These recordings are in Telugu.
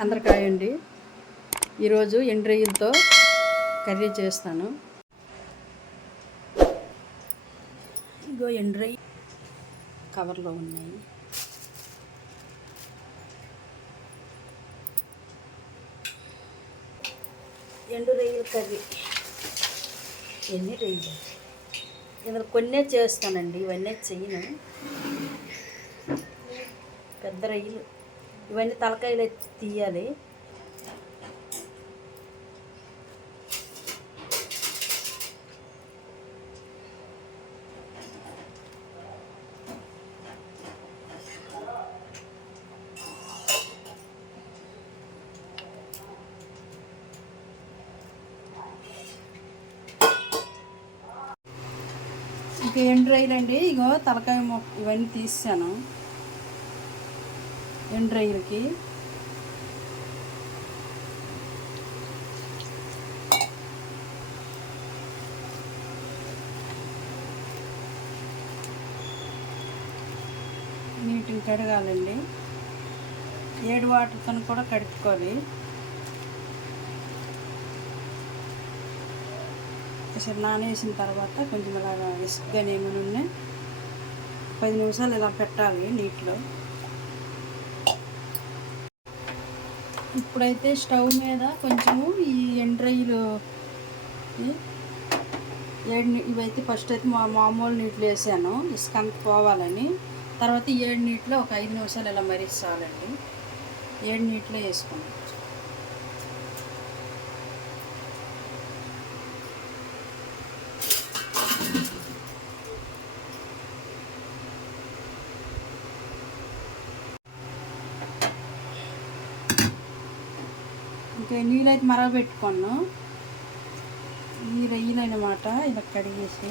అందరికాయ అండి ఈరోజు ఎండ్రయ్యలతో కర్రీ చేస్తాను. ఇగో ఎండ్రయ్య కవర్లో ఉన్నాయి. ఎండు రొయ్యల కర్రీ. ఎన్ని రొయ్యలు? ఇందులో కొన్నే చేస్తానండి ఇవన్నీ చెయ్యను. పెద్ద రొయ్యలు. ఇవన్నీ తలకాయలు తీయాలి. ఇంకా ఎండు అండి ఇగో తలకాయ మొక్క ఇవన్నీ తీసాను ఎండు రొయ్యలకి నీటిని కడగాలండి. ఏడు వాటర్తో కూడా కడుక్కోవాలి. ఒకసారి నానేసిన తర్వాత కొంచెం ఇలాగా ఇసుకగానే ఏమైనా ఉన్నాయి పది నిమిషాలు ఇలా పెట్టాలి నీటిలో. ఇప్పుడైతే స్టవ్ మీద కొంచెము ఈ ఎండ్రయ్యలు ఏడు ఇవైతే ఫస్ట్ అయితే మా మామూలు నీటిలో వేసాను ఇసుకంత పోవాలని. తర్వాత ఏడు నీటిలో ఒక ఐదు నిమిషాలు ఇలా మరిస్తాలండి ఏడు నీటిలో వేసుకున్నాను ఇంకా నీళ్ళైతే మరగబెట్టుకోను ఈ రొయ్యలు అనమాట ఇలా కడిగేసి.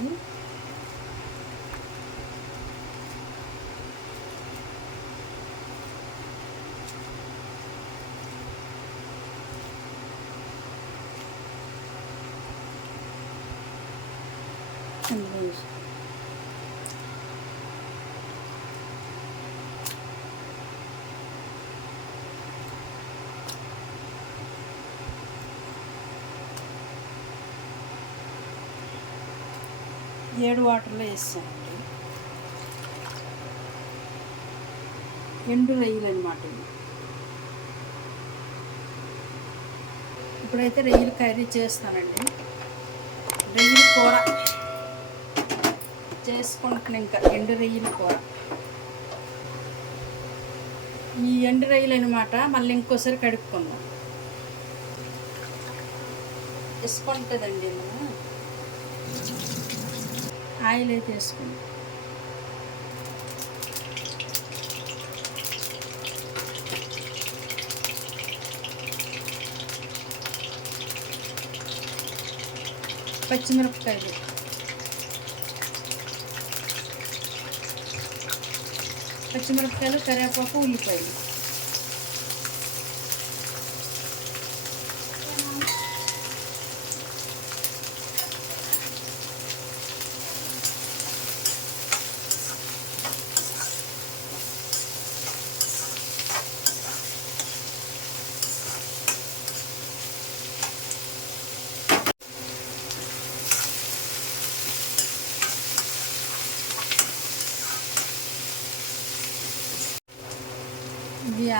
ఇందులో వేసి ఏడు వాటర్లో వేస్తానండి ఎండు రొయ్యలు అనమాట ఇవి. ఇప్పుడైతే రొయ్యలు కర్రీ చేస్తానండి. రొయ్యల కూర. చేసుకుంటున్నాను ఇంకా ఎండు రొయ్యల కూర. ఈ ఎండు రొయ్యలు అనమాట మళ్ళీ ఇంకోసారి కడుక్కుందాం. వేసుకుంటుందండి ఇలా ఆయిల్ అయితే వేసుకుందాం. పచ్చిమిరపకాయలు పచ్చిమిరపకాయలు కరివేపాకు ఉల్లిపాయలు.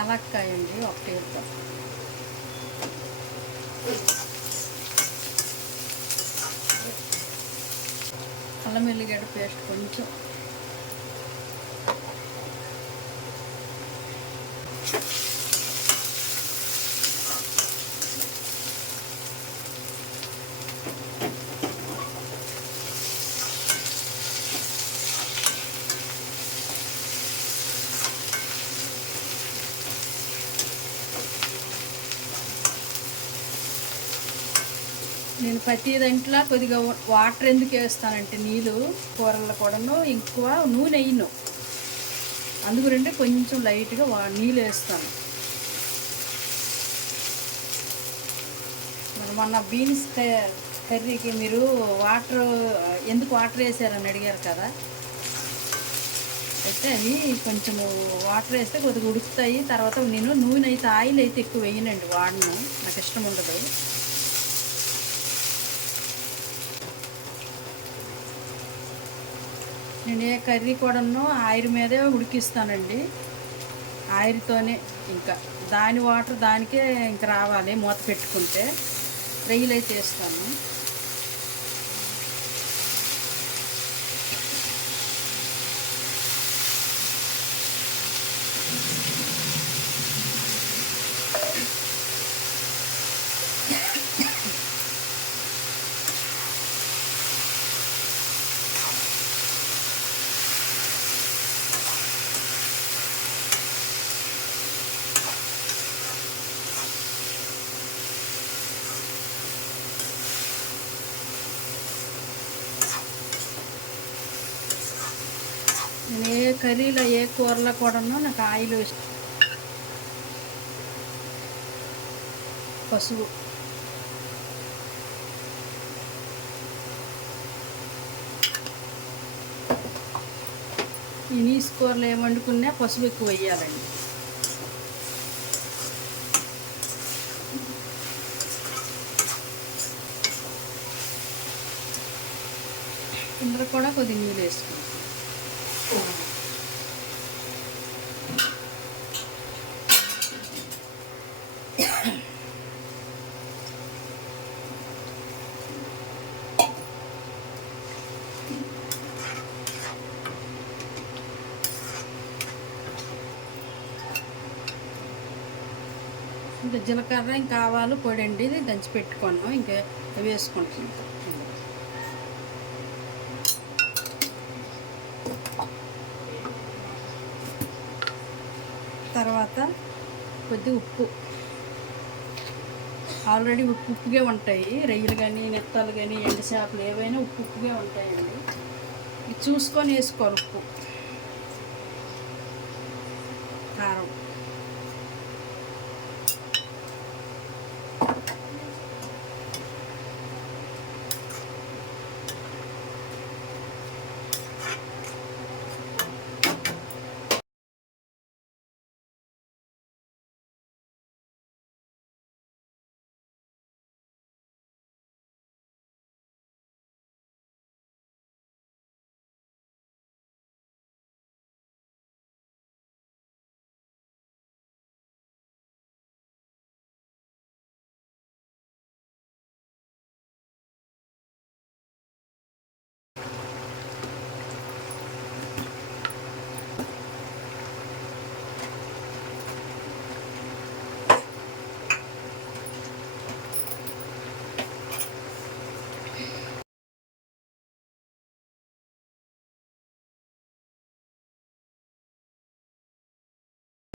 యాలక్కాయ అండి ఒకటి వేద్దాం అల్లం వెల్లిగడ్డ పేస్ట్ కొంచెం నేను ప్రతి దాంట్లో కొద్దిగా వాటర్ ఎందుకు వేస్తానంటే నీళ్ళు కూరల్లో కూడాను ఎక్కువ నూనె వేయను. అందుగురంటే కొంచెం లైట్గా వా నీళ్ళు వేస్తాను. మరి మొన్న బీన్స్ కర్రీకి మీరు వాటర్ ఎందుకు వాటర్ వేసారని అడిగారు కదా? అయితే అవి కొంచెము వాటర్ వేస్తే కొద్దిగా ఉడుకుతాయి. తర్వాత నేను నూనె అయితే ఆయిల్ అయితే ఎక్కువ వేయనండి వాడను. నాకు ఇష్టం ఉండదు. నేను ఏ కర్రీ కూడాను ఆయిల్ మీదే ఉడికిస్తానండి. ఆయిల్తోనే ఇంకా. దాని వాటర్ దానికే ఇంకా రావాలి మూత పెట్టుకుంటే. రెయ్యిలైతే అయితే వేస్తాను ఏ కర్రీలో ఏ కూరలో కూడాను నాకు ఆయిల్ ఇష్టం. పసుపు. ఈ నీసు కూరలు ఏమి వండుకున్నా పసుపు ఎక్కువ వేయాలండి. ఇందులో కూడా కొద్దిగా నీళ్ళు వేసుకుంటాం ఇంకా జీలకర్ర ఇంకా ఆవాలు పొడి అండి ఇది దంచి పెట్టుకున్నాం ఇంకా అవి వేసుకుంటున్నాం. తర్వాత కొద్ది ఉప్పు. ఆల్రెడీ ఉప్పు ఉప్పుగా ఉంటాయి రొయ్యలు కానీ నెత్తలు కానీ ఎండు చేపలు ఏవైనా ఉప్పు ఉప్పుగా ఉంటాయండి. చూసుకొని వేసుకోవాలి ఉప్పు. కారం.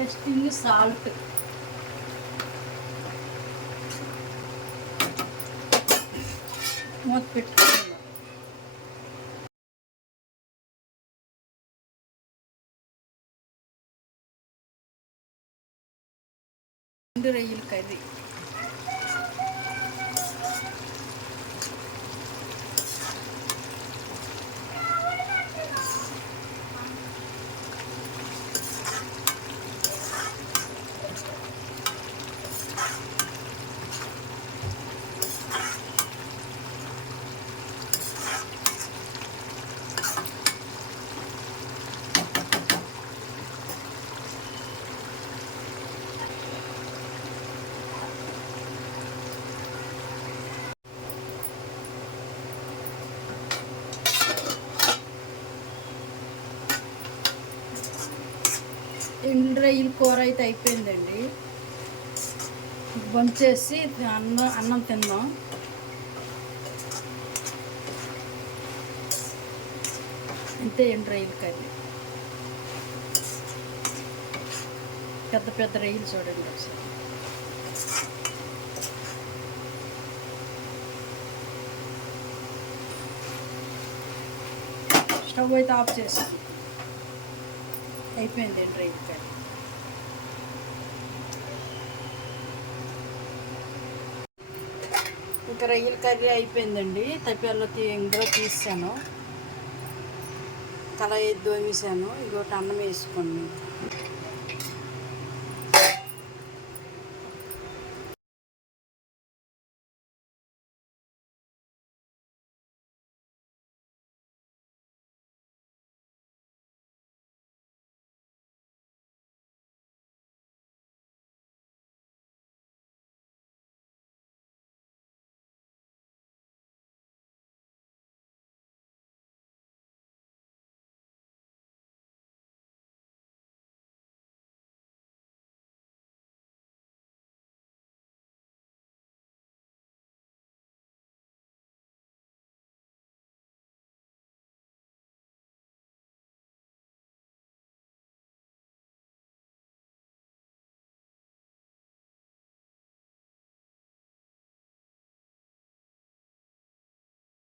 టెస్టింగ్ సాల్ట్ మూత పెట్టుకోవాలి రెండు రొయ్యల కర్రీ ఎండు రొయ్యల కూర అయితే అయిపోయిందండి. వంచేసి అన్నం అన్నం తిన్నాం. అంతే ఎండు రొయ్యల కర్రీ. పెద్ద పెద్ద రొయ్యలు చూడండి ఒకసారి. స్టవ్ అయితే ఆఫ్ చేసాను అయిపోయింది ఎండు కర్రీ ఇంకా రొయ్యల కర్రీ అయిపోయిందండి. తప్పిలో ఇందులో తీసాను. తల ఎద్దు వేసాను. ఇంకోటి అన్నం వేసుకోండి